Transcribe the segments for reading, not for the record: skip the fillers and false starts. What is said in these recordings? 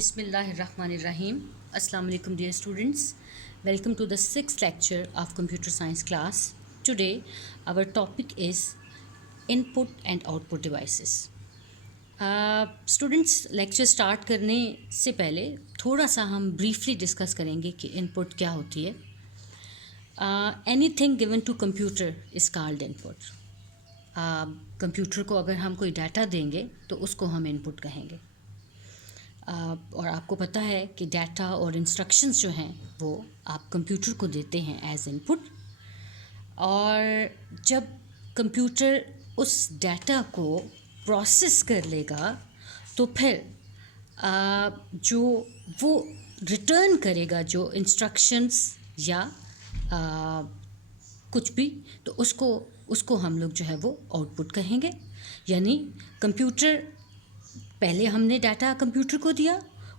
Bismillahirrahmanirrahim. Assalamu alaikum dear students. Welcome to the 6th lecture of computer science class. Today our topic is input and output devices. Students lecture start करने से पहले थोड़ा सा हम briefly discuss करेंगे कि input क्या होती है. Anything given to computer is called input. Computer को अगर हम कोई डाटा देंगे तो उसको हम इनपुट कहेंगे. और आपको पता है कि डाटा और इंस्ट्रक्शंस जो हैं वो आप कंप्यूटर को देते हैं एज इनपुट, और जब कंप्यूटर उस डाटा को प्रोसेस कर लेगा तो फिर जो वो रिटर्न करेगा जो इंस्ट्रक्शंस या कुछ भी, तो उसको हम लोग जो है वो आउटपुट कहेंगे. यानी कंप्यूटर, पहले हमने डाटा कंप्यूटर को दिया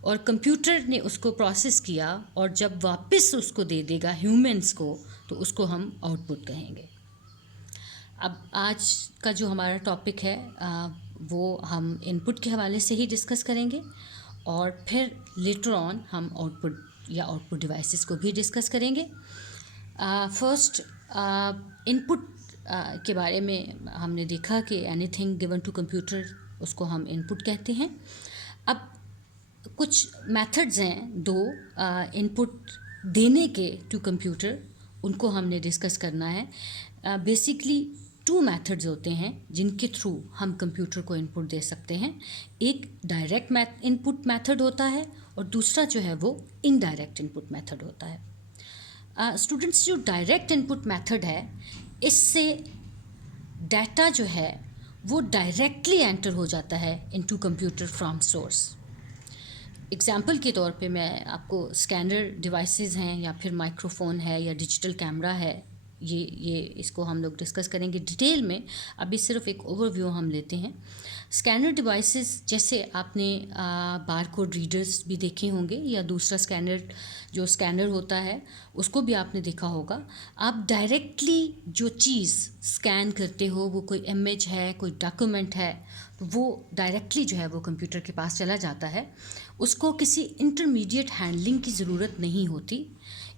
और कंप्यूटर ने उसको प्रोसेस किया, और जब वापस उसको दे देगा ह्यूमंस को तो उसको हम आउटपुट कहेंगे. अब आज का जो हमारा टॉपिक है वो हम इनपुट के हवाले से ही डिस्कस करेंगे, और फिर लेटर ऑन हम आउटपुट या आउटपुट डिवाइसेस को भी डिस्कस करेंगे. फर्स्ट इनपुट के बारे में हमने देखा कि एनीथिंग गिवन टू कंप्यूटर, उसको हम इनपुट कहते हैं. अब कुछ मेथड्स हैं दो इनपुट देने के टू कंप्यूटर, उनको हमने डिस्कस करना है. बेसिकली 2 मेथड्स होते हैं जिनके थ्रू हम कंप्यूटर को इनपुट दे सकते हैं. एक डायरेक्ट इनपुट मेथड होता है और दूसरा जो है वो इनडायरेक्ट इनपुट मेथड होता है. स्टूडेंट्स, जो डायरेक्ट इनपुट मेथड है, इससे डाटा जो है वो डायरेक्टली एंटर हो जाता है into computer from source. Example के तौर पे मैं आपको स्कैनर डिवाइसेस हैं या फिर माइक्रोफोन है या डिजिटल कैमरा है, ये इसको हम लोग डिस्कस करेंगे डिटेल में. अभी सिर्फ एक ओवरव्यू हम लेते हैं. स्कैनर डिवाइसेस, जैसे आपने बारकोड रीडर्स भी देखे होंगे या दूसरा स्कैनर होता है उसको भी आपने देखा होगा. आप डायरेक्टली जो चीज़ स्कैन करते हो, वो कोई इमेज है, कोई डॉक्यूमेंट है, तो वो डायरेक्टली जो है वो कंप्यूटर के पास चला जाता है. उसको किसी इंटरमीडिएट हैंडलिंग की ज़रूरत नहीं होती.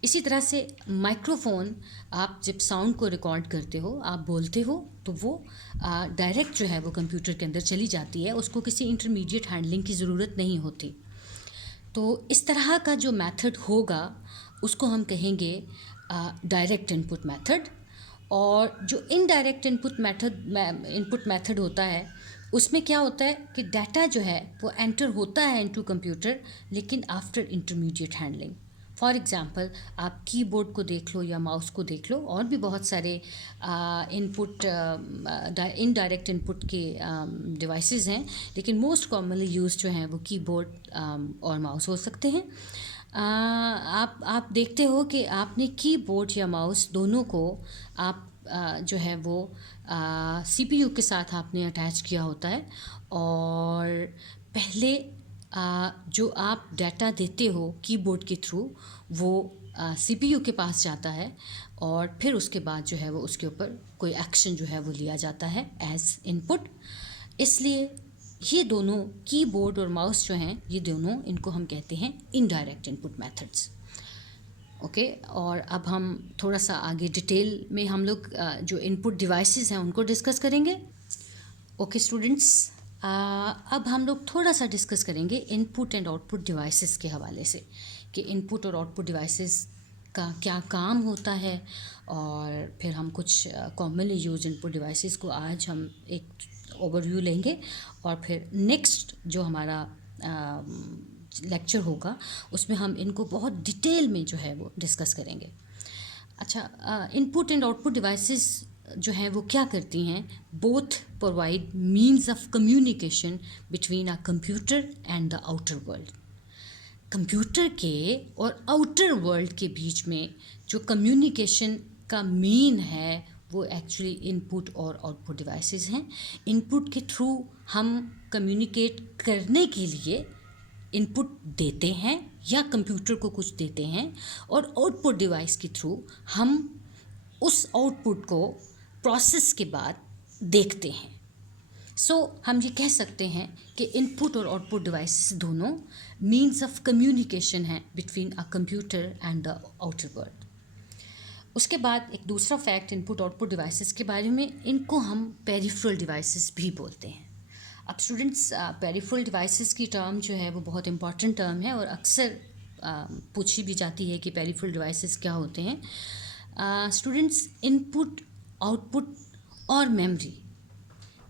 इसी तरह से माइक्रोफोन, आप जब साउंड को रिकॉर्ड करते हो, आप बोलते हो, तो वो डायरेक्ट जो है वो कंप्यूटर के अंदर चली जाती है, उसको किसी इंटरमीडिएट हैंडलिंग की ज़रूरत नहीं होती. तो इस तरह का जो मेथड होगा उसको हम कहेंगे डायरेक्ट इनपुट मेथड. और जो इनडायरेक्ट इनपुट मेथड होता है, उसमें क्या होता है कि डाटा जो है वो एंटर होता है इनटू कंप्यूटर, लेकिन after intermediate handling. For example, आप कीबोर्ड को देख लो या माउस को देख लो, और भी बहुत सारे इनपुट इनडायरेक्ट इनपुट के डिवाइसेस हैं, लेकिन मोस्ट कॉमनली यूज जो हैं वो कीबोर्ड और माउस हो सकते हैं. आप देखते हो कि आपने कीबोर्ड या माउस दोनों को आप जो है वो CPU के साथ आपने अटैच किया होता है, और पहले जो आप डाटा देते हो कीबोर्ड के थ्रू वो CPU के पास जाता है, और फिर उसके बाद जो है वो उसके ऊपर कोई एक्शन जो है वो लिया जाता है एज इनपुट. इसलिए ये दोनों कीबोर्ड और माउस जो हैं, ये दोनों, इनको हम कहते हैं इनडायरेक्ट इनपुट मेथड्स. ओके, और अब हम थोड़ा सा आगे डिटेल में हम लोग जो इनपुट डिवाइसेस हैं उनको डिस्कस करेंगे. ओके स्टूडेंट्स, अब हम लोग थोड़ा सा डिस्कस करेंगे इनपुट एंड आउटपुट डिवाइसेस के हवाले से, कि इनपुट और आउटपुट डिवाइसेस का क्या काम होता है, और फिर हम कुछ कॉमनली यूज इनपुट डिवाइसेस को आज हम एक ओवरव्यू लेंगे, और फिर नेक्स्ट जो हमारा लेक्चर होगा उसमें हम इनको बहुत डिटेल में जो है वो डिस्कस करेंगे. अच्छा, इनपुट एंड आउटपुट डिवाइसेस जो हैं वो क्या करती हैं? Both provide means of communication between a computer and the outer world. Computer के और आउटर वर्ल्ड के बीच में जो कम्युनिकेशन का मीन है वो एक्चुअली इनपुट और आउटपुट डिवाइसेस हैं. इनपुट के थ्रू हम कम्युनिकेट करने के लिए इनपुट देते हैं या कंप्यूटर को कुछ देते हैं, और आउटपुट डिवाइस के थ्रू हम उस आउटपुट को प्रोसेस के बाद देखते हैं. सो हम ये कह सकते हैं कि इनपुट और आउटपुट डिवाइसेस दोनों मीन्स ऑफ कम्युनिकेशन हैं between a computer and the outer world. उसके बाद एक दूसरा फैक्ट इनपुट आउटपुट डिवाइसेस के बारे में, इनको हम पेरिफेरल डिवाइसेस भी बोलते हैं। अब स्टूडेंट्स, पेरिफेरल डिवाइसेस की टर्म जो है वो बहुत इंपॉर्टेंट टर्म है और अक्सर पूछी भी जाती है कि पेरिफेरल डिवाइसेस क्या होते हैं। स्टूडेंट्स, इनपुट, आउटपुट और मेमोरी,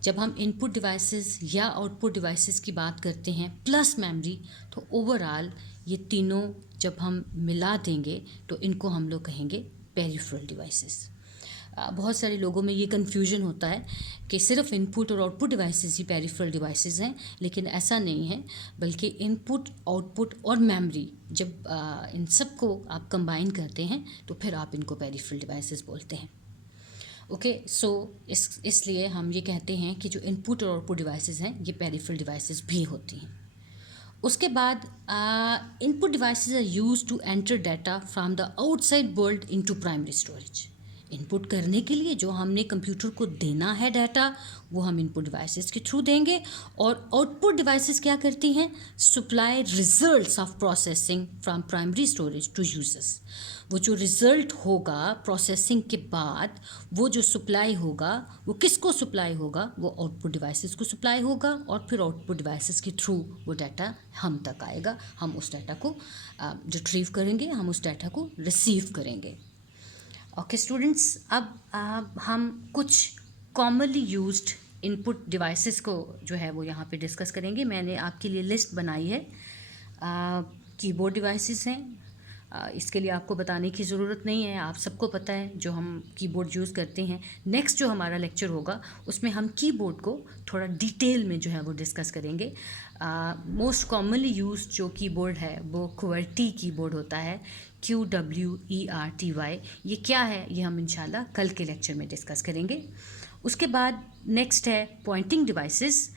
जब हम इनपुट डिवाइसेस या आउटपुट डिवाइसेस की बात करते हैं प्लस मेमोरी, तो ओवरऑल ये तीनों जब हम मिला देंगे तो इनको हम लोग कहेंगे पेरिफेरल डिवाइसेस। बहुत सारे लोगों में ये कन्फ्यूजन होता है कि सिर्फ इनपुट और आउटपुट डिवाइसेस ही पेरिफेरल डिवाइसेस हैं, लेकिन ऐसा नहीं है, बल्कि इनपुट, आउटपुट और मेमोरी जब इन सब को आप कंबाइन करते हैं तो फिर आप इनको पेरिफेरल डिवाइसेस बोलते हैं। ओके, सो इसलिए हम ये कहते हैं कि जो इनपुट और आउटपुट डिवाइसेस हैं ये पेरिफेरल डिवाइसेस भी होती हैं। उसके बाद input devices are used to enter data from the outside world into primary storage. Input करने के लिए जो हमने कंप्यूटर को देना है डाटा, वो हम इनपुट डिवाइसेस के थ्रू देंगे, और आउटपुट डिवाइसेस क्या करती हैं, supply results of processing from primary storage to users. वो जो रिज़ल्ट होगा प्रोसेसिंग के बाद, वो जो सप्लाई होगा वो किसको सप्लाई होगा, वो आउटपुट डिवाइसेस को सप्लाई होगा, और फिर आउटपुट डिवाइसेस के थ्रू वो डाटा हम तक आएगा। हम उस डाटा को रिट्रीव करेंगे, हम उस डाटा को रिसीव करेंगे। ओके स्टूडेंट्स, अब हम कुछ कॉमनली यूज्ड इनपुट डिवाइसेस को जो है वो यहाँ पे डिस्कस करेंगे। मैंने आपके लिए लिस्ट बनाई है। कीबोर्ड डिवाइसेस हैं, इसके लिए आपको बताने की ज़रूरत नहीं है, आप सबको पता है जो हम कीबोर्ड यूज़ करते हैं। नेक्स्ट जो हमारा लेक्चर होगा उसमें हम कीबोर्ड को थोड़ा डिटेल में जो है वो डिस्कस करेंगे। मोस्ट कॉमनली यूज्ड जो कीबोर्ड है वो QWERTY कीबोर्ड होता है, QWERTY। ये क्या है ये हम इंशाल्लाह कल के लेक्चर में डिस्कस करेंगे। उसके बाद नेक्स्ट है पॉइंटिंग डिवाइसेस।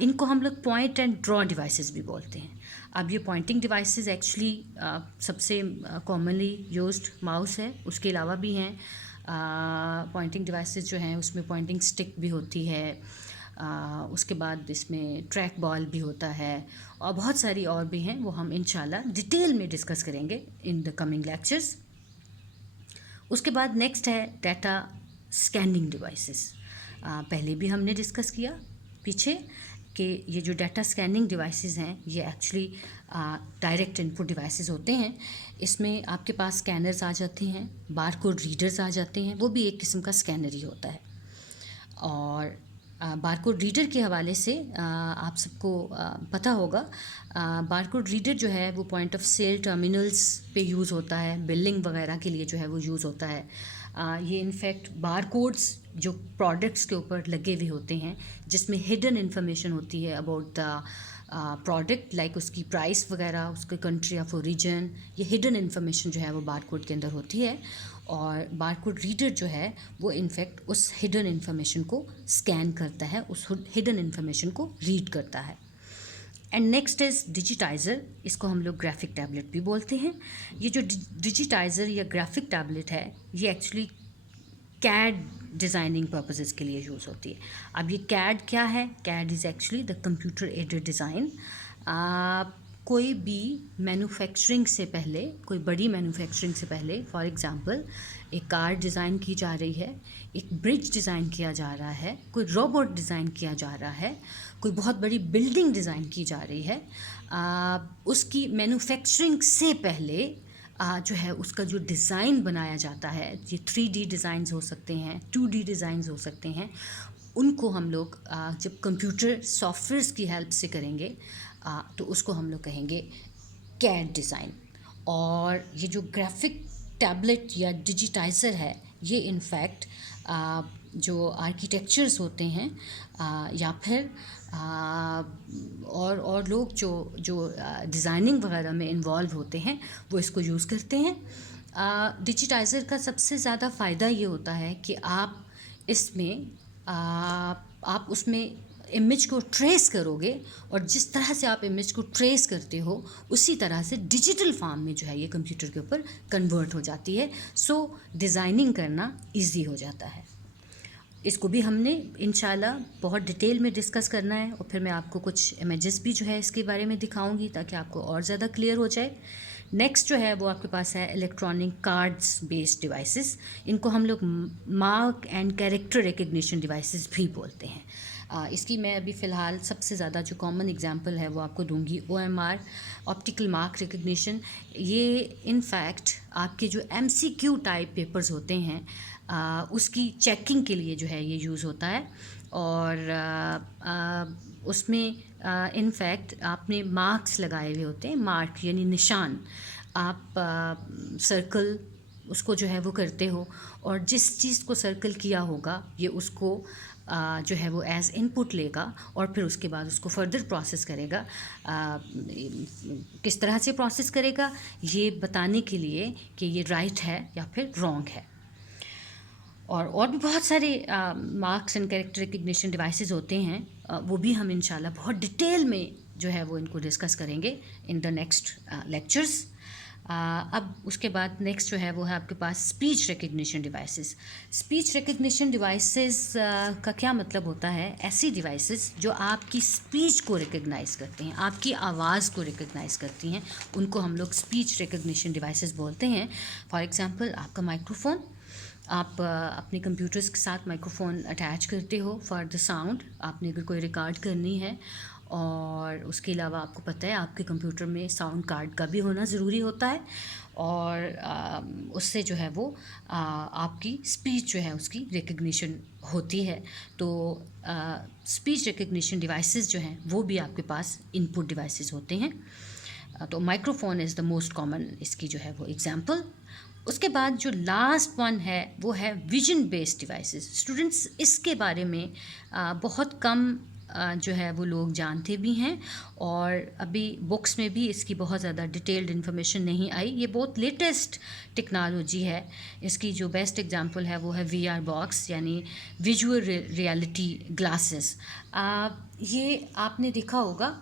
इनको हम लोग पॉइंट एंड ड्रॉ डिवाइसेस भी बोलते हैं। अब ये पॉइंटिंग डिवाइसेस एक्चुअली सबसे कॉमनली यूज्ड माउस है, उसके अलावा भी हैं पॉइंटिंग डिवाइसेस जो हैं उसमें पॉइंटिंग स्टिक भी होती है, उसके बाद इसमें ट्रैक बॉल भी होता है, और बहुत सारी और भी हैं, वो हम इंशाल्लाह डिटेल में डिस्कस करेंगे इन द कमिंग लेक्चर्स। उसके बाद नेक्स्ट है डाटा स्कैनिंग डिवाइसेस। पहले भी हमने डिस्कस किया पीछे कि ये जो डाटा स्कैनिंग डिवाइसेस हैं ये एक्चुअली डायरेक्ट इनपुट डिवाइसेस होते हैं। इसमें आपके पास स्कैनर्स आ जाते हैं, बारकोड रीडर्स आ जाते हैं, वो भी एक किस्म का स्कैनर ही होता है। और बारकोड रीडर के हवाले से आप सबको पता होगा, बारकोड रीडर जो है वो पॉइंट ऑफ सेल टर्मिनल्स पे यूज़ होता है, बिलिंग वगैरह के लिए जो है वो यूज़ होता है। ये इनफैक्ट बारकोड्स जो प्रोडक्ट्स के ऊपर लगे हुए होते हैं जिसमें हिडन इन्फॉर्मेशन होती है अबाउट द प्रोडक्ट, लाइक उसकी प्राइस वगैरह, उसके कंट्री ऑफ ओरिजिन, ये हिडन इन्फॉर्मेशन जो है वो बारकोड के अंदर होती है। और बारकोड रीडर जो है वो इनफैक्ट उस हिडन इन्फॉर्मेशन को स्कैन करता है, उस हिडन इन्फॉर्मेशन को रीड करता है। And next is digitiser. इसको हम लोग ग्राफिक टैबलेट भी बोलते हैं। ये जो डिजिटाइज़र या ग्राफिक टैबलेट है ये एक्चुअली कैड डिज़ाइनिंग पर्पसेस के लिए यूज़ होती है। अब ये कैड क्या है? CAD is actually the computer aided design. कोई भी मैन्युफैक्चरिंग से पहले, कोई बड़ी मैन्युफैक्चरिंग से पहले, फॉर एग्ज़ाम्पल एक कार डिज़ाइन की जा रही है, एक ब्रिज डिज़ाइन किया जा रहा है, कोई रोबोट डिज़ाइन किया जा रहा है, कोई बहुत बड़ी बिल्डिंग डिज़ाइन की जा रही है, उसकी मैन्युफैक्चरिंग से पहले जो है उसका जो डिज़ाइन बनाया जाता है, ये 3D डिज़ाइंस हो सकते हैं, 2D डिज़ाइंस हो सकते हैं, उनको हम लोग जब कंप्यूटर सॉफ्टवेयर्स की हेल्प से करेंगे तो उसको हम लोग कहेंगे कैड डिज़ाइन। और ये जो ग्राफिक टैबलेट या डिजिटाइज़र है ये इनफैक्ट जो आर्किटेक्चर्स होते हैं या फिर और लोग जो डिज़ाइनिंग वगैरह में इन्वॉल्व होते हैं वो इसको यूज़ करते हैं। डिजिटाइज़र का सबसे ज़्यादा फ़ायदा ये होता है कि आप इसमें आप उसमें इमेज को ट्रेस करोगे, और जिस तरह से आप इमेज को ट्रेस करते हो उसी तरह से डिजिटल फॉर्म में जो है ये कंप्यूटर के ऊपर कन्वर्ट हो जाती है। सो डिज़ाइनिंग करना इजी हो जाता है। इसको भी हमने इंशाल्लाह बहुत डिटेल में डिस्कस करना है, और फिर मैं आपको कुछ इमेजेस भी जो है इसके बारे में दिखाऊंगी ताकि आपको और ज़्यादा क्लियर हो जाए। नेक्स्ट जो है वो आपके पास है इलेक्ट्रॉनिक कार्ड्स बेस्ड डिवाइसेस। इनको हम लोग mark and character recognition devices भी बोलते हैं। इसकी मैं अभी फ़िलहाल सबसे ज़्यादा जो कॉमन एग्जांपल है वो आपको दूंगी OMR, ऑप्टिकल मार्क रिकग्निशन। ये इनफैक्ट आपके जो MCQ टाइप पेपर्स होते हैं उसकी चेकिंग के लिए जो है ये यूज़ होता है, और उसमें इनफैक्ट आपने मार्क्स लगाए हुए होते हैं। मार्क यानी निशान, आप सर्कल उसको जो है वो करते हो, और जिस चीज़ को सर्कल किया होगा ये उसको जो है वो एज इनपुट लेगा, और फिर उसके बाद उसको फर्दर प्रोसेस करेगा। किस तरह से प्रोसेस करेगा ये बताने के लिए कि ये राइट है या फिर रॉन्ग है। और भी बहुत सारे marks and character recognition devices होते हैं, वो भी हम इंशाल्लाह बहुत डिटेल में जो है वो इनको डिस्कस करेंगे इन द नेक्स्ट लेक्चर्स। अब उसके बाद नेक्स्ट जो है वो है आपके पास speech recognition devices. Speech recognition devices का क्या मतलब होता है? ऐसी डिवाइसेस जो आपकी स्पीच को रिकग्नाइज़ करती हैं, आपकी आवाज़ को रिकग्नाइज़ करती हैं, उनको हम लोग स्पीच रिकग्निशन डिवाइसेस बोलते हैं। फॉर एग्ज़ाम्पल आपका माइक्रोफोन, आप अपने कंप्यूटर्स के साथ माइक्रोफोन अटैच करते हो फॉर द साउंड। आपने अगर कोई रिकॉर्ड करनी है, और उसके अलावा आपको पता है आपके कंप्यूटर में साउंड कार्ड का भी होना ज़रूरी होता है, और उससे जो है वो आपकी स्पीच जो है उसकी रिकग्निशन होती है। तो स्पीच रिकग्निशन डिवाइसेस जो हैं वो भी आपके पास इनपुट डिवाइसेस होते हैं। तो microphone is the most common इसकी जो है वो एग्जांपल। उसके बाद जो लास्ट वन है वो है विजन बेस्ड डिवाइसेस। स्टूडेंट्स, इसके बारे में बहुत कम जो है वो लोग जानते भी हैं, और अभी बुक्स में भी इसकी बहुत ज़्यादा डिटेल्ड इन्फॉर्मेशन नहीं आई। ये बहुत लेटेस्ट टेक्नोलॉजी है। इसकी जो बेस्ट एग्जांपल है वो है VR बॉक्स, यानी विजुअल रियलिटी ग्लासेस। ये आपने देखा होगा,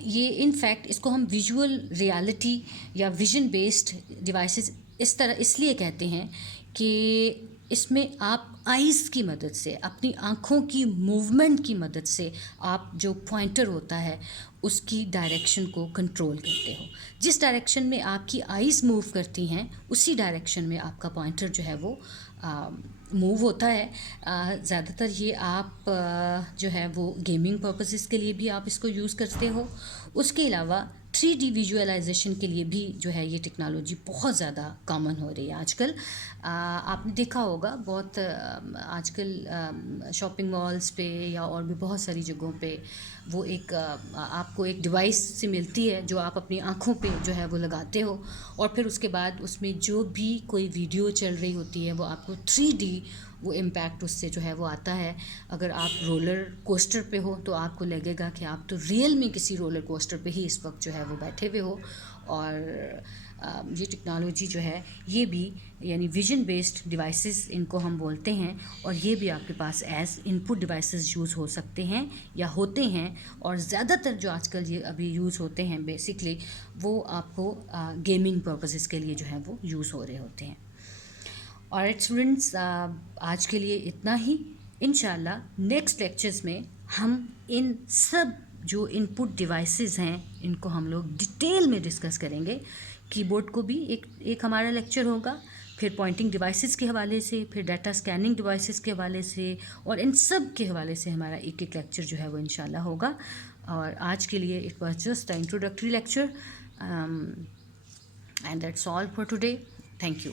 ये इनफैक्ट इसको हम विजुअल रियलिटी या विजन बेस्ड डिवाइसेस इस तरह इसलिए कहते हैं कि इसमें आप आइज़ की मदद से, अपनी आँखों की मूवमेंट की मदद से, आप जो पॉइंटर होता है उसकी डायरेक्शन को कंट्रोल करते हो। जिस डायरेक्शन में आपकी आइज़ मूव करती हैं उसी डायरेक्शन में आपका पॉइंटर जो है वो मूव होता है। ज़्यादातर ये आप जो है वो गेमिंग पर्पसेस के लिए भी आप इसको यूज़ करते हो। उसके अलावा 3D विजुअलाइजेशन के लिए भी जो है ये टेक्नोलॉजी बहुत ज़्यादा कॉमन हो रही है आजकल। आपने देखा होगा बहुत आजकल शॉपिंग मॉल्स पे या और भी बहुत सारी जगहों पे वो एक आपको एक डिवाइस से मिलती है जो आप अपनी आँखों पे जो है वो लगाते हो, और फिर उसके बाद उसमें जो भी कोई वीडियो चल रही होती है वो आपको 3D वो इम्पैक्ट उससे जो है वो आता है। अगर आप रोलर कोस्टर पे हो तो आपको लगेगा कि आप तो रियल में किसी रोलर कोस्टर पे ही इस वक्त जो है वो बैठे हुए हो। और ये टेक्नोलॉजी जो है ये भी, यानी विजन बेस्ड डिवाइसेस इनको हम बोलते हैं, और ये भी आपके पास एज इनपुट डिवाइसेस यूज़ हो सकते हैं या होते हैं। और ज़्यादातर जो आजकल ये अभी यूज़ होते हैं बेसिकली वो आपको गेमिंग पर्पसेस के लिए जो है वो यूज़ हो रहे होते हैं। और स्टूडेंट्स, आज के लिए इतना ही। इंशाल्लाह नेक्स्ट लेक्चर्स में हम इन सब जो इनपुट डिवाइसेस हैं इनको हम लोग डिटेल में डिस्कस करेंगे। कीबोर्ड को भी एक हमारा लेक्चर होगा, फिर पॉइंटिंग डिवाइसेस के हवाले से, फिर डाटा स्कैनिंग डिवाइसेस के हवाले से, और इन सब के हवाले से हमारा एक एक लेक्चर जो है वो इंशाल्लाह होगा। और आज के लिए it was just the introductory lecture, and that's all for today. Thank you.